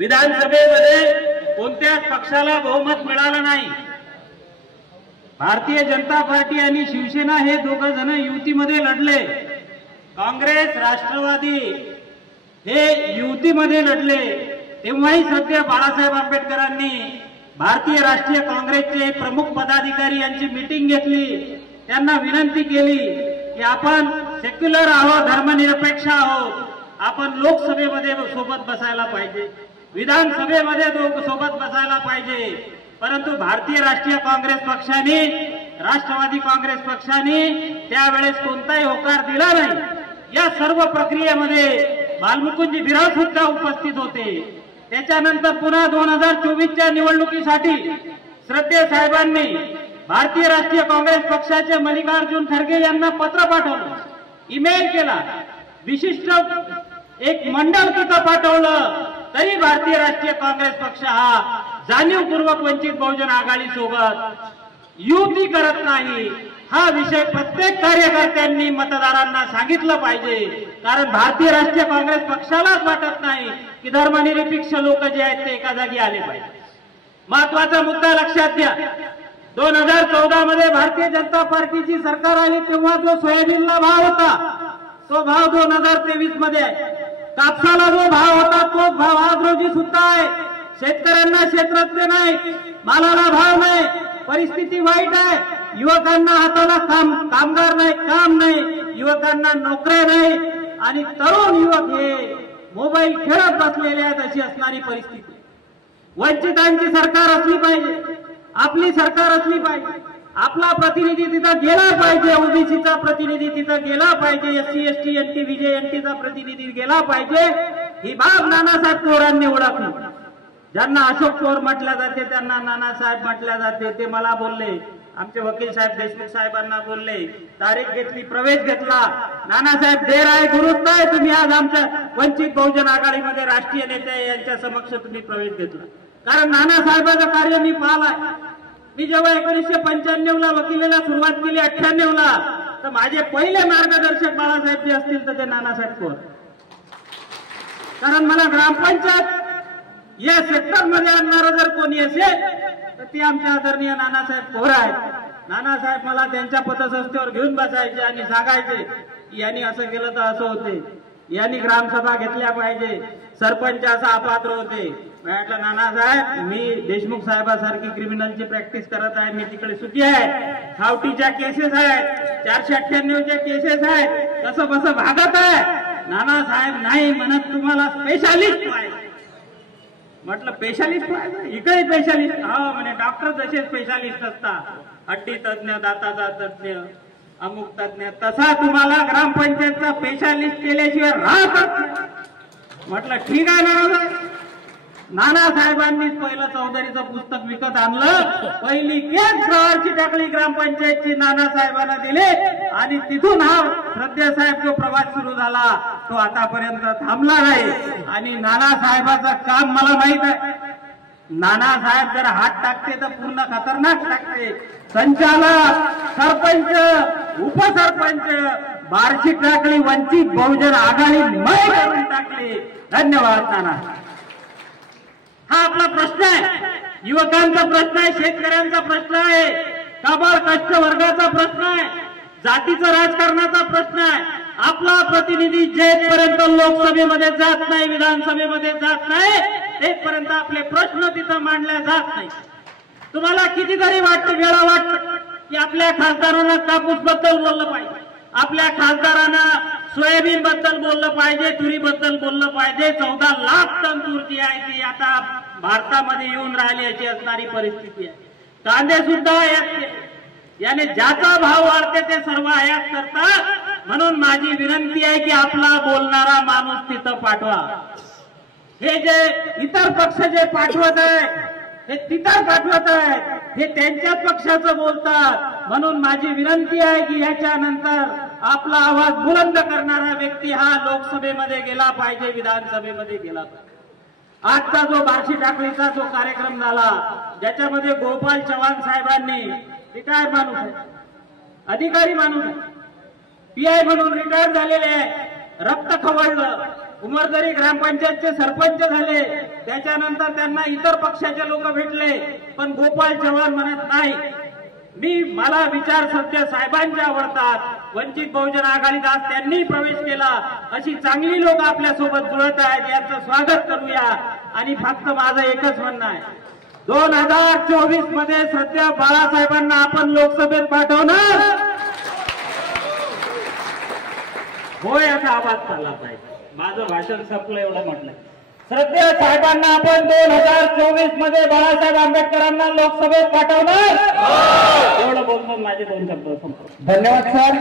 विधानसभेमध्ये कोणत्याच पक्षाला बहुमत मिळालं नाही। भारतीय जनता पार्टी आणि शिवसेना हे दोघं जण युतीमध्ये लढले। काँग्रेस राष्ट्रवादी हे युतीमध्ये लढले। तेव्हाही सध्या बाळासाहेब आंबेडकरांनी भारतीय राष्ट्रीय काँग्रेसचे प्रमुख पदाधिकारी यांची मीटिंग घेतली। त्यांना विनंती केली की आपण सेक्युलर आहोत, धर्मनिरपेक्ष आहोत, आपण लोकसभेमध्ये सोबत बसायला पाहिजे, विधानसभेमध्ये सोबत बसायला पाहिजे। परंतु भारतीय राष्ट्रीय काँग्रेस पक्षाने, राष्ट्रवादी काँग्रेस पक्षाने त्यावेळेस कोणताही होकार दिला नाही। या सर्व प्रक्रियेमध्ये बालमुकुंदजी बिराव सुद्धा उपस्थित होते। त्याच्यानंतर पुन्हा 2024च्या निवडणुकीसाठी श्रद्धेय साहेबांनी भारतीय राष्ट्रीय काँग्रेस पक्षाचे मल्लिकार्जुन खरगे यांना पत्र पाठवलं, ईमेल केला, विशिष्ट एक मंडळ तिथं पाठवलं, तरी भारतीय राष्ट्रीय काँग्रेस पक्ष हा जाणीवपूर्वक वंचित बहुजन आघाडी सोबत युती करत नाही। हा विषय प्रत्येक कार्यकर्त्यांनी मतदारांना सांगितलं पाहिजे, कारण भारतीय राष्ट्रीय काँग्रेस पक्षालाच वाटत नाही की धर्मनिरपेक्ष लोक जे आहेत ते एका जागी आले पाहिजे। महत्वाचा मुद्दा लक्षात घ्या, 2014 मध्ये भारतीय जनता पार्टीची सरकार आली तेव्हा जो सोयाबीनला भाव होता तो भाव 2023 मध्ये आहे। कापसाला जो भाव होता तो भाव आज रोजी सुद्धा आहे। शेतकऱ्यांना क्षेत्रज्ञ नाही, मालाला भाव नाही, परिस्थिती वाईट आहे। युवकांना हाताला कामगार नाही, काम नाही, युवकांना नोकऱ्या नाही आणि तरुण युवक हे मोबाईल खेळत बसलेले आहेत, अशी असणारी परिस्थिती। वंचितांची सरकार असली पाहिजे, आपली सरकार असली पाहिजे, आपला प्रतिनिधी तिथं गेला पाहिजे, ओबीसीचा प्रतिनिधी तिथं गेला पाहिजे, एससी एसटी एनटी व्हीजेएनटीचा प्रतिनिधी गेला पाहिजे। ही बाब नानासाहेब पवारांनी ओळखली। ज्यांना अशोक पवार म्हटलं जाते त्यांना नानासाहेब म्हटलं जाते। ते मला बोलले, आमचे वकील साहेब देशमुख साहेबांना बोलले, तारीख घेतली, प्रवेश घेतला, नानासाहेब देर आहे दुरुस्त आहे, तुम्ही आज आमच्या वंचित बहुजन आघाडीमध्ये राष्ट्रीय नेते यांच्या समक्ष तुम्ही प्रवेश घेतला। कारण नानासाहेबांचं कार्य मी पाहिलंय। मी जेव्हा 1995 ला वकिलीला सुरुवात केली, 98 ला, तर माझे पहिले मार्गदर्शक बाळासाहेब जे असतील तर ते नानासाहेब पवार। कारण मला ग्रामपंचायत या सेक्टरमध्ये आणणारं जर कोणी असेल तर ते आमच्या आदरणीय नानासाहेब पवार आहेत। नानासाहेब मला त्यांच्या पतसंस्थेवर घेऊन बसायचे आणि सांगायचे की यांनी असं केलं तर असं होते, यांनी ग्रामसभा घेतल्या पाहिजे, सरपंच असा अपात्र होते। म्हटलं नानासाहेब, मी देशमुख साहेबासारखी क्रिमिनलची प्रॅक्टिस करत आहे, मी तिकडे सुखी आहे, खावटीच्या केसेस आहेत, 498च्या केसेस आहेत, कसं बसं भागत आहे। नानासाहेब नाही म्हणत, तुम्हाला स्पेशालिस्ट पाहिजे। म्हटलं स्पेशालिस्ट पाहिजे, इकडे स्पेशालिस्ट? हो म्हणे, डॉक्टर जसे स्पेशालिस्ट असतात, हड्डी तज्ञ, दाताचा तज्ञ, अमुक तज्ञ, तसा तुम्हाला ग्रामपंचायतचा स्पेशालिस्ट केल्याशिवाय राहत। म्हटलं ठीक आहे ना। नानासाहेबांनीच पहिलं चौधरीचं पुस्तक विकत आणलं, पहिली केस प्रवारची टाकली ग्रामपंचायतची, नानासाहेबांना दिले आणि तिथून हा श्रद्धेय साहेब जो प्रवास सुरू झाला तो आतापर्यंत थांबला नाही। आणि नानासाहेबाचं काम मला माहित आहे, नानासाहेब जर हात टाकते तर पूर्ण खतरनाक टाकते। संचालक, सरपंच, उपसरपंच, बार्शी टाकली, वंचित बहुजन आघाडी मय करून टाकली। धन्यवाद नाना। हा आपला प्रश्न आहे, युवकांचा प्रश्न आहे, शेतकऱ्यांचा प्रश्न आहे, कबाड कष्ट वर्गाचा प्रश्न आहे, जातीचा राजकारणाचा प्रश्न आहे। आपला प्रतिनिधी जेपर्यंत लोकसभेमध्ये जात नाही, विधानसभेमध्ये जात नाही, तेपर्यंत आपले प्रश्न तिथं मांडले जात नाही। तुम्हाला कितीतरी वाटतं, वेळा वाटतं की आपल्या खासदारांना कापूस बद्दल बोललं पाहिजे, आपल्या खासदारांना सोयाबीन बद्दल बोललं पाहिजे, तुरी बद्दल बोललं पाहिजे। 14 लाख टन तूर जी आहे ती आता भारतामध्ये येऊन राहिली, याची असणारी परिस्थिती आहे। कांदे सुद्धा आयात केले, याने ज्याचा भाव वाढते ते सर्व आयात करतात। म्हणून माझी विनंती आहे की आपला बोलणारा माणूस तिथं पाठवा। हे जे इतर पक्ष जे पाठवत आहे, हे तिथं पाठवत आहे, हे त्यांच्याच पक्षाचं बोलतात। म्हणून माझी विनंती आहे की याच्यानंतर आपला आवाज बुलंद करणारा व्यक्ती हा लोकसभेमध्ये गेला पाहिजे, विधानसभेमध्ये गेला पाहिजे। आजचा जो बार्शी टाकळीचा जो कार्यक्रम झाला, ज्याच्यामध्ये गोपाल चव्हाण साहेबांनी, रिटायर माणूस आहे, अधिकारी माणूस आहे, पीआय म्हणून रिटायर झालेले आहे, रक्त खवळलं, उमरदरी ग्रामपंचायतचे सरपंच झाले, त्याच्यानंतर त्यांना इतर पक्षाचे लोक भेटले, पण गोपाळ चव्हाण म्हणत नाही, मला विचार सत्य साहेबांचे आवडतात, वंचित बहुजन आघाडीत आज त्यांनी प्रवेश केला, अशी चांगली लोक आपल्या सोबत जुळत आहेत, यांचं स्वागत करूया. आणि फक्त माझं एकच म्हणणं आहे, 2024 मध्ये सध्या बाळासाहेबांना आपण लोकसभेत पाठवणार, होय असा आवाज झाला पाहिजे. माझं भाषण संपलं एवढं म्हटलं. श्रद्धेय साहेबांना आपण 2024 मध्ये बाळासाहेब आंबेडकरांना लोकसभेत पाठवणार, एवढं बोलतो. माझे 2 शब्द संपले. धन्यवाद सर.